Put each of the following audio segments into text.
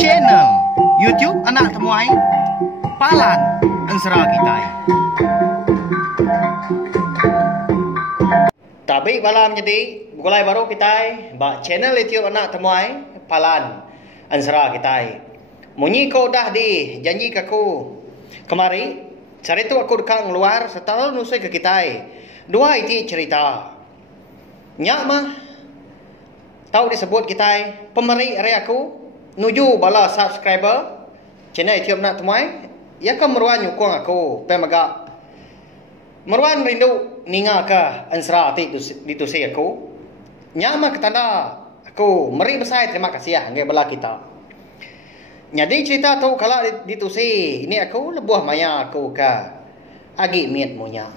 Channel YouTube anak temuai Palan Ansara kita. Tapi malam jadi mulai baru kita ba channel YouTube anak temuai Palan Ansara kita. Munyi kau dah di janji kaku kemari. Cari tu aku dekat luar setelah nusai ke kita. Dua iti cerita. Nyak mah tahu disebut kita pemeri area aku nuju bala subscriber channel YouTube nak temuai. Ya kan meruan nyukung aku pemaga. Meruan rindu ninga ka ansra ati ditusi aku. Nyak mah ketanda aku meri besar terima kasih ngai bala kita. Jadi cerita tu kalau ditusi ini aku lebuh maya aku ka agi miet munya.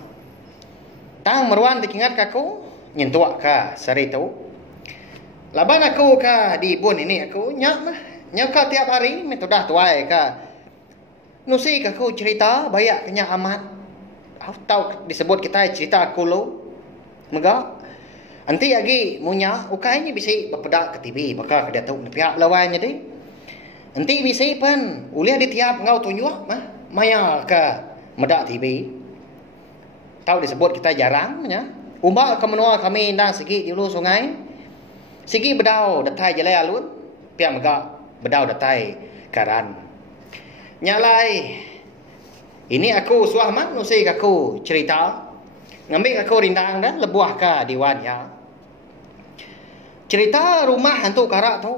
Tang meruan dikingat aku nyentuak ka sari tu. Laban aku ka di bun ini aku nyak mah nyaka tiap hari metodah tuai ka. Nusi ka aku cerita bayak kenya amat. Aku tahu disebut kita cerita aku lo. Mega anti agi munya ukai ni bisi bepedak ke TV maka ke datuk pihak lawannya deh. Nanti bisa pun uliah di tiap ngau tunjuk mah maya ke medak TV. Tahu disebut kita jarang ya. Umbak ke menua kami dah segi di hulu sungai. Segi bedau datai jalai alun. Pihak megak bedau datai karan. Nyalai. Ini aku suahman nusi aku cerita. Ngambil aku rindang dan lebuah ke diwan ya. Cerita rumah hantu karak tu.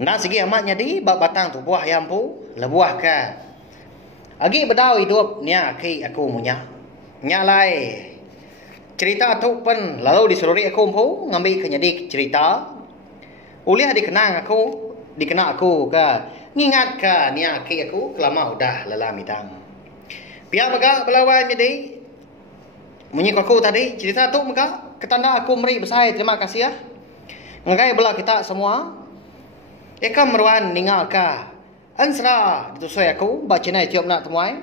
Nah segi amatnya di batang tu buah yang pu lebuah ka. Agi bedau hidup nya ki aku munya. Nyalai. Cerita tu pun lalu disururi aku pu ngambil kenyadik cerita. Uliah dikenang aku ka ngingat ka nya ki aku kelama udah lelam idang. Pihak mega belawan jadi munyi aku tadi cerita tu mega ketanda aku meri besar terima kasih ya. Ngagai bela kita semua. Eka meruan ningal ka ansra ditusai aku baca na tiop nak temuai.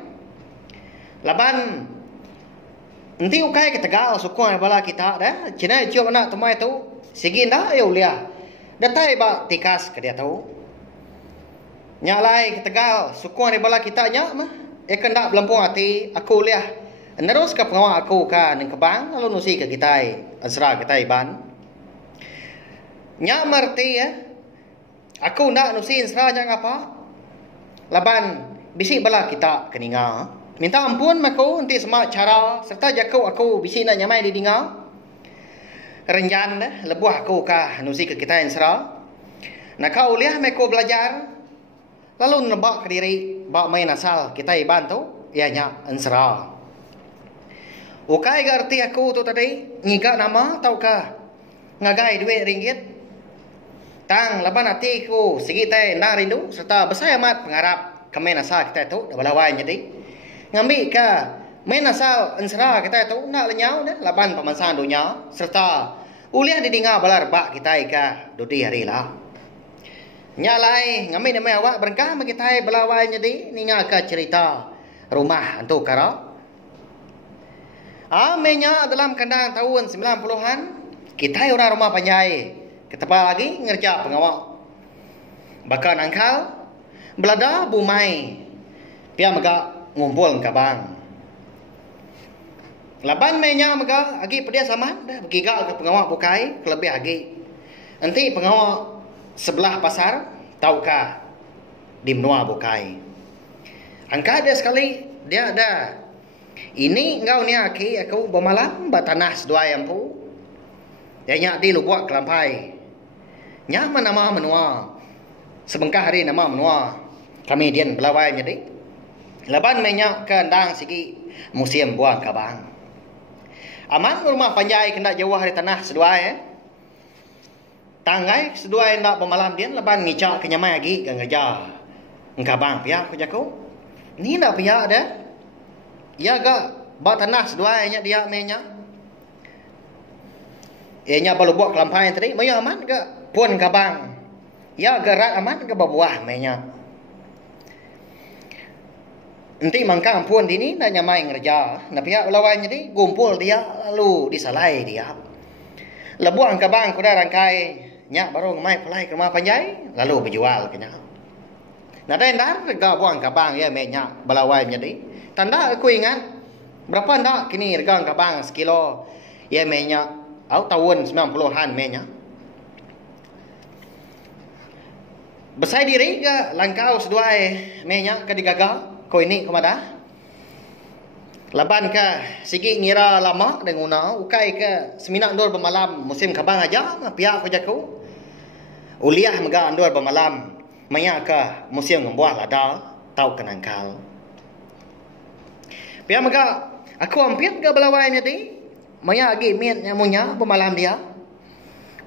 Laban nanti ukai ke Tegal sukun bala kita dah. Cina tiop nak temuai tu segi dah ya ulia. Datai ba tikas ke dia tahu. Nyalai ke Tegal sukun bala kita nya mah. Eka ndak belampung hati aku ulia. Nerus ke pengawal aku ka ning kebang lalu nusi ke kita ansra kita ban. Nya merti ya. Aku nak nusin serajang apa? Laban bisi bala kita keninga. Minta ampun aku nanti semua cara serta jaku aku bisi nak nyamai di dinga. Renjan lebuah aku kah nusi ke kita yang serah. Nak kau lihat aku belajar. Lalu nebak ke diri bak main asal kita iban tu ianya ansra. Ukai garti aku tu tadi ngiga nama tau kah? Ngagai duit ringgit. Tang laban hatiku segi tay nak rindu serta besar amat pengharap ke main asal kita tu dah balawan jadi. Ngambil ke main asal ansra kita tu nak lenyau dah laban pemasan dunia serta uliah didinga balar bak kita ke dudi hari lah. Nyalai ngambil nama awak berkah bagi kita balawan jadi ninga ke cerita rumah antu kara. Amenya dalam kandang tahun 90-an kita orang rumah panjai. Ketapa lagi ngerja pengawal. Bahkan angkal belada bumai. Pia mega ngumpul ke bang. Laban menya mega agi pedia sama dah begiga ke pengawal bukai kelebih agi. Nanti pengawal sebelah pasar tahukah di menua bukai. Angka dia sekali dia ada. Ini engkau ni aku bermalam batanah sedua yang pu. Dia nyak di lubuk kelampai. Nyak nama menua. Sebengkah hari nama menua. Kami dian belawai jadi. Laban menyak ke andang segi museum buang kabang. Aman rumah panjai kena jauh hari tanah sedua ya. Tanggai sedua yang nak pemalam dian laban ngicak ke nyamai lagi ke ngerja. Engkabang pihak ku jaku. Ni nak pihak ada. Ya ga ba tanah sedua nya dia menyak. Ianya baru buat kelampai tadi, maya aman ke pun kabang. Ya gerat aman ke babuah menya. Nanti mangkang pun dini nak nyamai ngerja. Nak pihak lawan jadi gumpul dia lalu disalai dia. Lebuang kabang kuda rangkai nyak baru ngamai pelai ke rumah panjai lalu berjual ke nyak. Nah dan rega buang kabang ya me nyak balawai menjadi. Tanda aku ingat berapa ndak kini rega kabang sekilo ya me nyak tahun 90-an me nyak. Besai diri ke langkau seduai me nyak ke digagal ko ini kemada. Laban ka sigi ngira lama dengan una ukai ke semina andor bermalam musim kabang aja pihak ko jaku. Uliah mega andor bermalam maya ka musim ngembuah lada tau kenangkal. Pihak mega aku hampir ke belawai jadi maya agi miet nyamunya bermalam dia.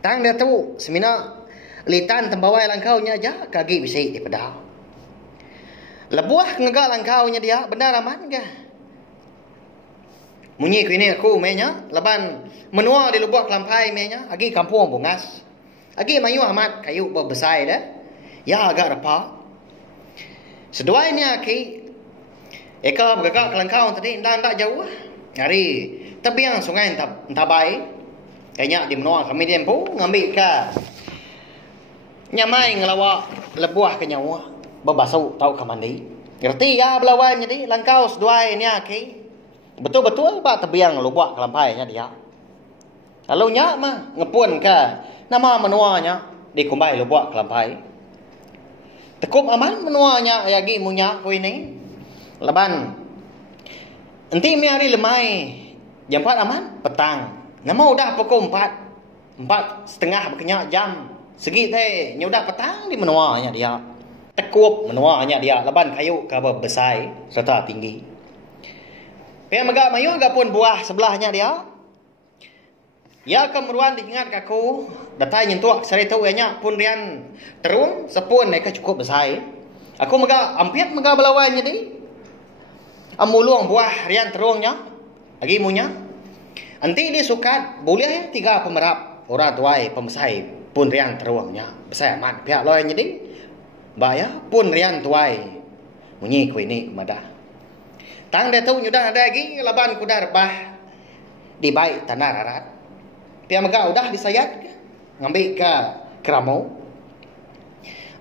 Tang dia tu semina litan tembawai langkau nya aja kagi bisi di pedal. Lebuah ngega langkau nya dia benar aman ke? Munyi ku ini aku menya laban menua di lubuk lampai menya agi kampung bungas. Agi mayu amat kayu berbesai dah. Ya agak repa. Sedua ini aki eka bergagak kelangkau tadi ndak jauh. Hari tebiang sungai entah baik. Kayaknya di menua kami dempu ngambil ke nyamai ngelawak lebuah ke nyawa. Berbasuh tau ke mandi. Ngerti ya belawai jadi langkau sedua ini aki. Betul-betul pak tebiang lubuk kelampainya dia. Lalu nyak mah ngepun ke nama menuanya di kumbai lubuk kelampai. Tekup aman menuanya yagi munya ko ini. Leban enti mi hari lemai jam 4 aman petang. Nama udah pukul 4 4:30 berkenyak jam. Segi teh nyudah petang di menuanya dia. Tekup menuanya dia leban kayu ke besai serta tinggi. Pihak megak mayu agak pun buah sebelahnya dia. Ya kemeruan diingat kaku datai nyentuh sari tu nya pun rian terung sepun mereka cukup besar. Aku megak ampit megak belawai jadi. Amuluang buah rian terungnya lagi munya. Anti dia sukat boleh 3 pemerap orang tuai pemesai pun rian terungnya. Besar amat pihak loy jadi. Baya pun rian tuai. Munyi ku ini kemada. Tang dia tu nyudah ada lagi laban kuda rebah di baik tanah rarat. Pihak megak udah disayat ngambil ke keramau.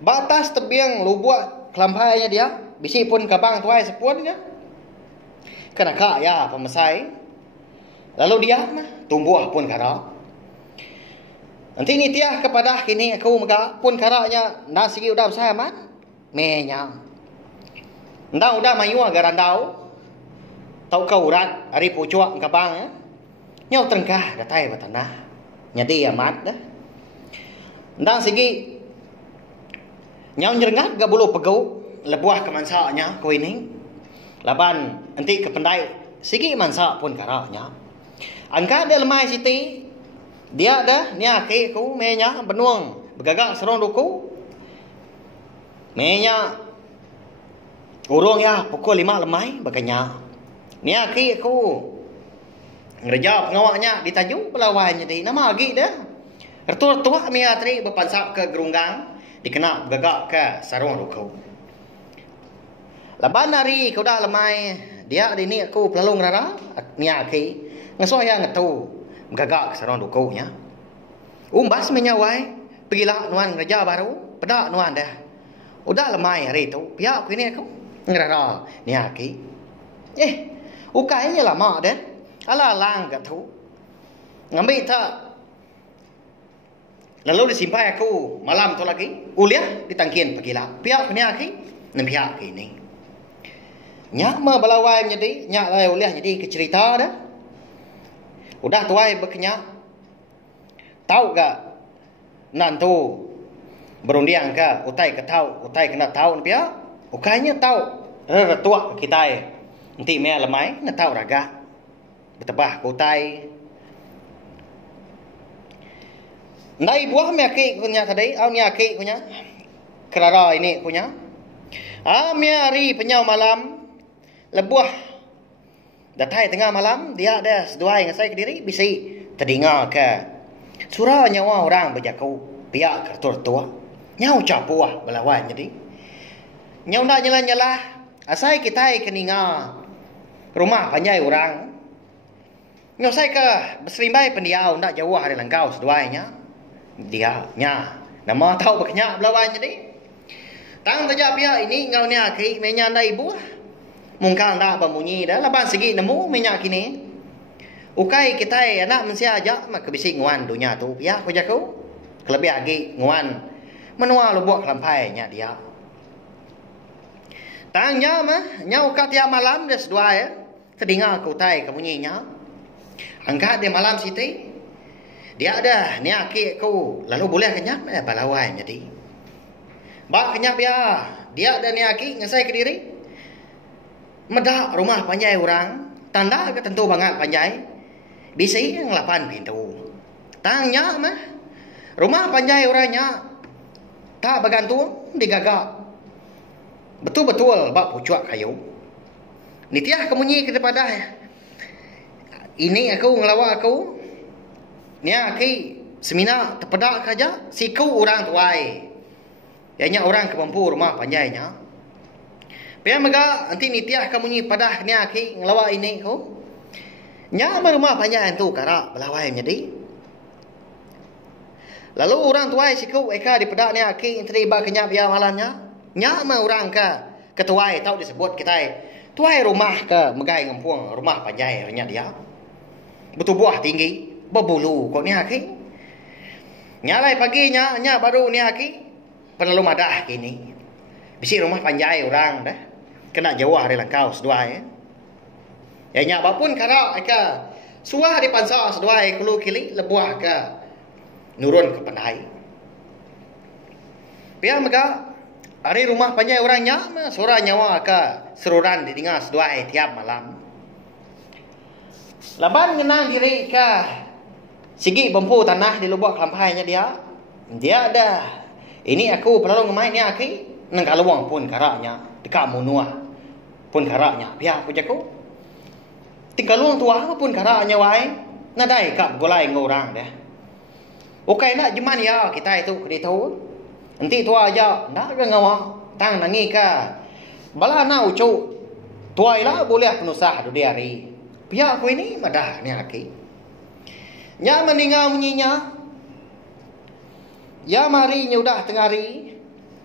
Batas tebiang lubuk kelampainya dia bisi pun kabang tuai sepun ya. Kena kak ya pemesai. Lalu dia tumbuh pun kara. Nanti ni tiah kepada kini aku megak pun karaknya nasi udah besar man. Menya. Ndang udah mayu agak randau. Tau kau urat hari pucuk kabang ya. Nyau tengkah datai bertanah. Nyadi amat dah. Ndang segi nyau nyerengat gak bulu pegau lebuah ke mansaknya ko ini. Laban nanti ke pendai segi mansak pun karaknya. Angka dia lemai siti. Dia dah nia ke ku menya benuang bergagak serong duku. Menya urung ya pukul 5 lemai baganya. Nia ke ku ngerja pengawaknya ditajuk pelawainya di nama lagi dah. Retua-tua miatri berpansap ke gerunggang dikena bergagak ke sarung duku. Laban hari kau dah lemai dia di ni aku pelalung rara nia ke ngasuh yang ngetu bergagak ke sarung duku nya. Umbas menyawai pergilah nuan ngerja baru pedak nuan dah. Udah lemai hari tu pihak aku ini aku ngerara nia ke. Ukainya lama dah. Ala lang kat tu. Ngambil tak. Lalu disimpai aku malam tu lagi. Uliah ditangkin pergilah. Pihak ni aki. Dan pihak ini. Nyak ma balawai menjadi. Nyak lai uliah jadi kecerita dah. Udah tuai berkenyak. Tahu gak. Nantu. Berundiang ke. Utai ke tahu. Utai kena tahu ni pihak. Ukainya tahu. Retua kita. Nanti mea lemai. Nak tahu raga. Betebah kutai. Ndai buah miaki punya tadi, miaki punya. Kerara ini punya. Miari penyau malam. Lebuah. Datai tengah malam, dia ada seduai ngasai ke diri, bisi terdengar ke. Surah nyawa orang berjaku, pihak kertur tua. Nyau capuah belawan jadi. Nyau nak nyala-nyala, asai kita keninga. Rumah panjai orang. Nyau saya ke berserimbai pendiau nak jauh dari langkau seduainya. dia nya nama tahu berkenyak belawan jadi tang saja pihak ini ngau ni aki menya ndai ibu mungkang dah berbunyi dah laban segi nemu menya kini ukai kita anak mensia aja mak kebisi nguan dunia tu pihak ko jaku kelebih lagi nguan menua lu buat kelampai nya dia tangnya mah nyau kat tiap malam des dua ya terdengar kau tai kemunyinya angkat dia malam siti dia ada ni aki kau lalu boleh kenyap balawai jadi bak kenyap ya dia ada ni aki ngesai ke diri medak rumah panjai orang tanda ke tentu banget panjai bisi yang 8 pintu tangnya mah rumah panjai orangnya tak bergantung digagak betul-betul bak pucuak kayu nitiah kemunyi kepada ini aku ngelawak aku ni aki semina terpedak saja siku orang tuai ianya orang kemampu rumah panjainya pia mega nanti nitiah kemunyi pada ni aki ngelawak ini aku nya rumah panjai tu karak belawai jadi lalu orang tuai siku eka dipedak ni aki entri ba kenyap ya malamnya nya orang ka ketuai tahu disebut kita tuai rumah ke megai ngempuang rumah panjai nya dia betul buah tinggi berbulu kok ni aki nyalai paginya nya baru ni aki penalu madah kini bisi rumah panjai orang dah kena jauh dari langkau sedua ya nya apapun kara eka suah di pansa sedua kulu kili lebuah ke nurun ke pandai pia mega hari rumah panjai orangnya suara nyawa ke seruran didengar sedua tiap malam laban ngenang diri ke sigi bambu tanah di lubuk kelampainya dia ada ini aku perlu ngemain ni aki nang kaluang pun karaknya dekat munua pun karaknya pihak aku jago tinggal luang tua pun karaknya wae nadai kap golai ngorang deh okai nak jeman ya kita itu kedi tahu nanti tua aja ndak ada ngawa tang nangi ka bala na ucu tuai lah boleh penusah du hari pihak aku ini madah ni aki nya meninggal munyinya ya mari nyudah tengah hari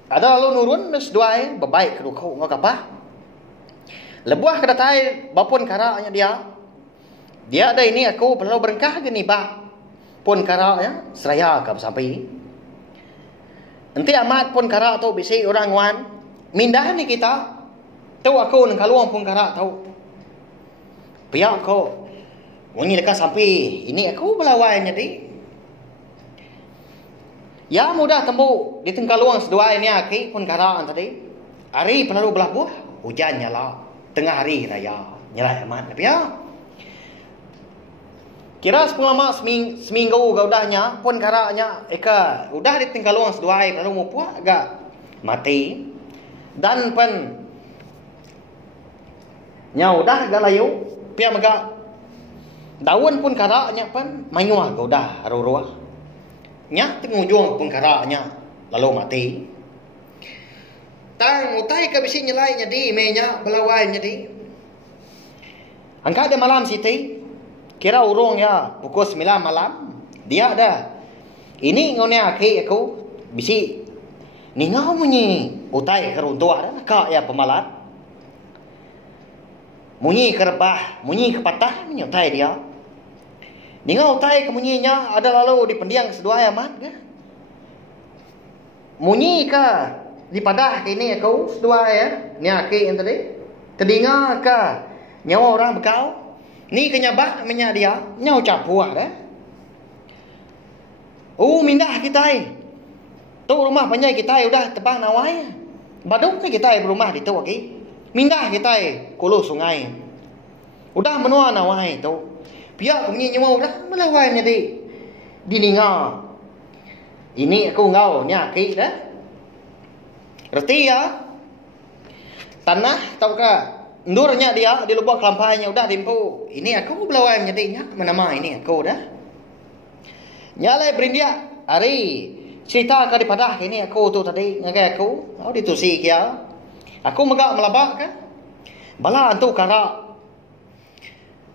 ada lalu nurun nes dua bebaik kedua kau ngau kapah lebuah kedatai bapun karaknya dia ada ini aku perlu berengkah gini bah pun karaknya seraya ke sampai nanti amat pun karak tu bisi orang wan mindah ni kita tahu aku nang kaluang pun karak tahu pihak kau wangi dekat sampai ini aku belawai jadi ya mudah tembu di tengah luang sedua ini aki pun karak tadi hari penalu belah buah hujan nyala tengah hari raya nyala amat tapi ya kira sepulama seminggu gaudahnya pun karaknya eka udah di tengah luang sedua penalu mupuah agak mati dan pen nya udah agak layu pia mega daun pun karaknya pen manyuah gaudah ruruah nya tengujung pun karaknya lalu mati tang utai ke bisi nyelai jadi menya belawai jadi angka dia malam siti kira urung ya pukul 9 malam dia ada ini ngone aki aku bisi ni ngau munyi utai keruntuah dah ka ya pemalat munyi kerbah munyi kepatah menyutai dia dengan utai kemunyinya ada lalu di pendiang sedua amat ke munyi ke di padah ini aku sedua ya ni aki yang tadi terdengar ke nyawa orang bekau ni kenyabak menya dia nyau capuah dah mindah kita tu rumah panjai kita udah tebang nawai baduk ke kita berumah di tu aki mindah kita kulu sungai udah menua nawai tu pihak punya nyawa udah melawai jadi dininga ini aku ngau ni aki dah reti ya tanah tau ka ndurnya dia di lubuk kelampainya udah dimpu ini aku belawai menjadinya menama ini aku dah nyalai berindia hari cerita ka di padah ini aku tu tadi ngagai aku ditusi kia aku megak melabak kan bala antu kara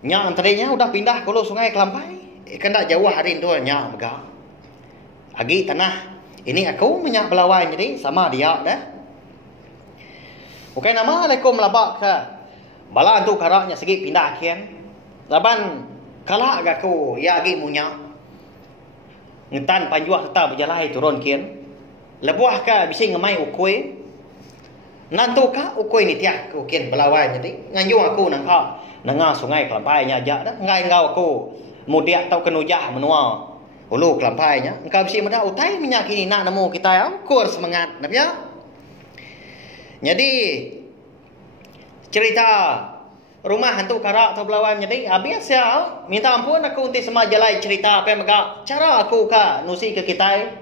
nya antarinya udah pindah ke sungai Kelampai kena jauh hari itu nya megak Agi tanah. Ini aku minyak belawai jadi sama dia dah. Bukan nama aku melabak ke. Bala tu karaknya segi pindah kian. Laban kalak aku ya agi munya. Ngetan panjuak serta berjalai turun kian. Lebuah ka bisa ngemai ukui. Nantu ka ukui ni tiak ku kian belawai jadi. Nganyung aku nangka. Nengah sungai kelampai nya ajak dah. Ngai ngau aku. Mudiak tau kenujah menua. Ulu kelampainya, engkau bisa mudah utai minyak ini nak nemu kita ya, kur semangat, nak ya. Jadi cerita rumah hantu karak atau belawan jadi habis ya, minta ampun aku untuk semua jalai cerita apa yang megak cara aku ka nusi ke kita.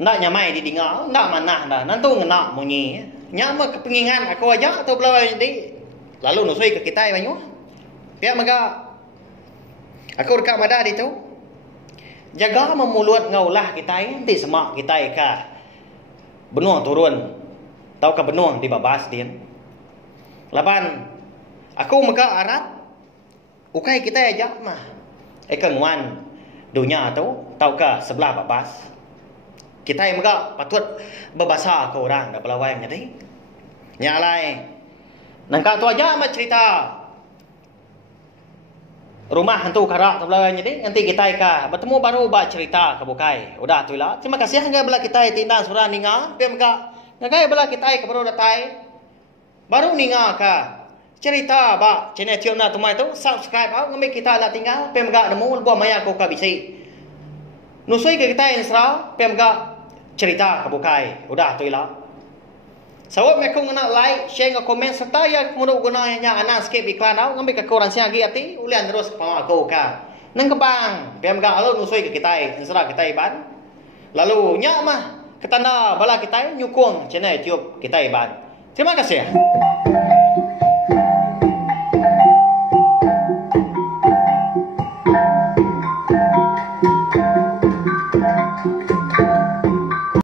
Nak nyamai di dengar, nak manah dah, nanti ngenak munyi. Nyama kepengingan aku aja atau belawan jadi lalu nusi ke kita banyak. Pihak megak. Aku dekat madah di tu. Jaga memulut ngaulah kita nanti semak kita ka benuang turun tau ka benuang di babas din laban aku mega arat ukai kita aja mah kengwan dunia tu tau ka sebelah babas kita mega patut berbahasa ke orang dah pelawai jadi nyalai nangka tu aja mah cerita rumah hantu karak sebelah jadi nanti kita ka bertemu baru ba cerita ke bukai udah tu lah terima kasih hangga bela kita tindak surah ninga pe mega ngagai bela kita ke baru datai baru ninga ka cerita ba channel channel tu mai tu subscribe au ngambil kita lah tinggal pe mega nemu buat maya ko ka bisi nusui ke kita insra pe mega cerita ke bukai udah tu lah Sawab mereka nak like, share, komen serta yang menurut gunanya anak skip iklan au ngambil ke koran siang lagi ati ulian terus pawak aku ka. Nang kebang, PM ga alo nusui ke kita, insra kita iban. Lalu nyak mah ketanda bala kita nyukung channel YouTube kita iban. Terima kasih.